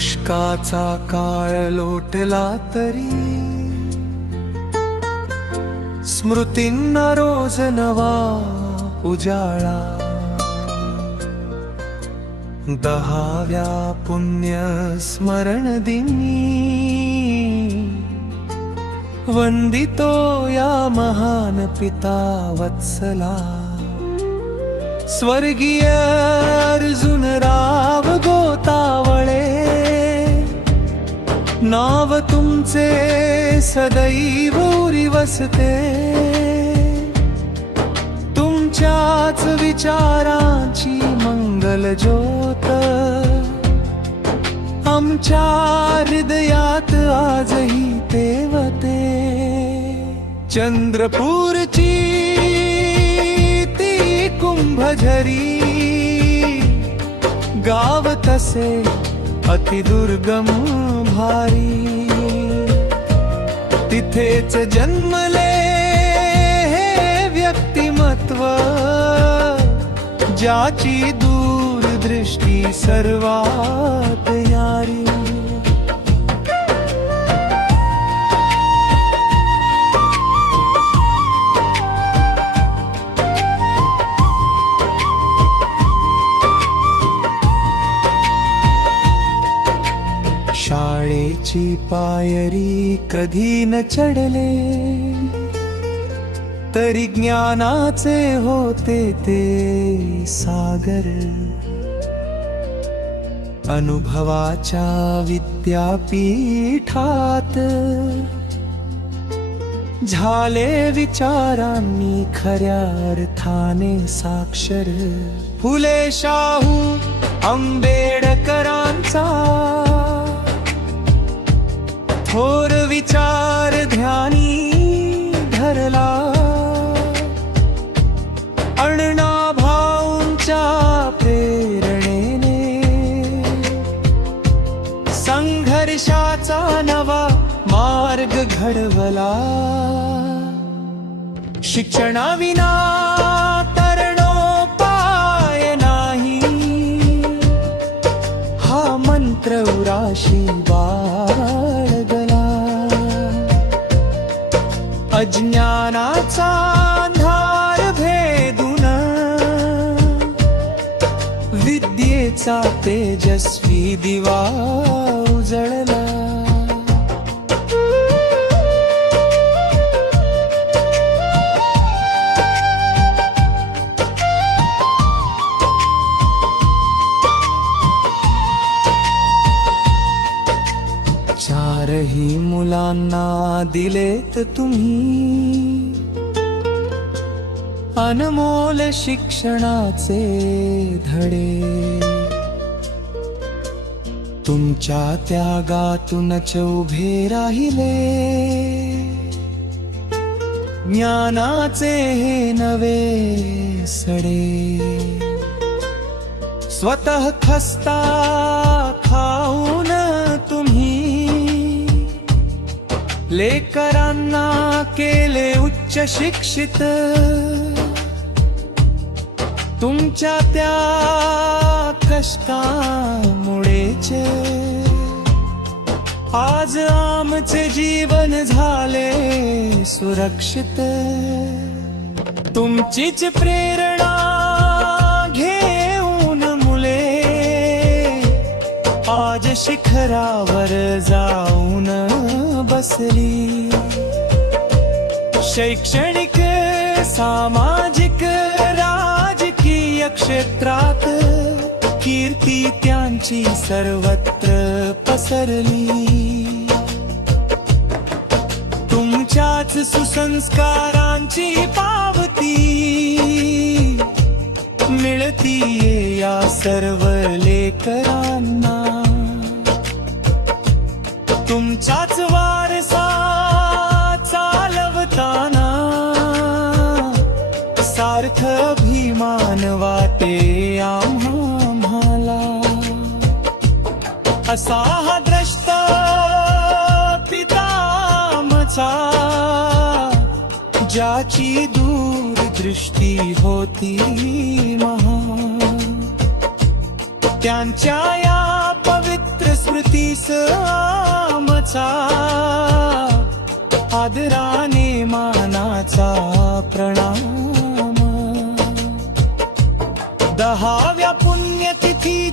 दशकाचा काळ लोटला तरी स्मृतींना रोज नवा उजाळा. 10व्या पुण्य स्मरण दिनी वंदितो या महान पिता वत्सला. स्वर्गीय अर्जुनराव गोतावळे, नाव तुमचे सदैव उरिवसते. तुमच्याच विचारांची मंगल ज्योत आमच्या हृदयात आजही तेवते. चंद्रपूरची ती कुंभझरी, गाव तसे अतिदुर्गम भारी. तिथेच जन्मले हे व्यक्तिमत्व, ज्याची दूरदृष्टी सर्वात न्यारी. शाळेची पायरी कधी न चढले, तरी ज्ञानाचे होते ते सागर. अनुभवाच्या विद्यापीठात झाले विचारांनी खऱ्या अर्थाने साक्षर. फुले शाहू आंबेडकरांचा थोर विचार ध्यानी धरला. अण्णा भाऊंच्या प्रेरणेने संघर्षाचा नवा मार्ग घडवला. शिक्षणाविना तरणोपाय नाही, हा मंत्र उराशी बाळगला. अज्ञानाचा अंधार भेदून विद्येचा तेजस्वी दिवा उजळला. चारही मुलांना दिलेत तुम्ही अनमोल शिक्षणाचे धडे. तुमच्या त्यागातूनच उभे राहिले ज्ञानाचे हे नवे सडे. स्वतः खस्ता खाऊन तुम्ही लेकरांना केले उच्च शिक्षित. तुमच्या त्या कष्टामुळेच आज आमचे जीवन झाले सुरक्षित. तुमचीच प्रेरणा घेऊन मुले आज शिखरावर जाऊन बसली. शैक्षणिक सामाजिक राजकीय क्षेत्रात कीर्ती त्यांची सर्वत्र पसरली. तुमच्याच सुसंस्कारांची पावती मिळतीये या सर्व लेकरांना. तुमचाच वारसा चालवताना सार्थ अभिमान वाटे आम्हाला. असा हा द्रष्टा पिता आमचा, ज्याची दूरदृष्टी होती महान. त्यांच्या या पवित्र स्मृती वाढदिवस आमचा, आदराने मानाचा प्रणाम. 10व्या पुण्यतिथी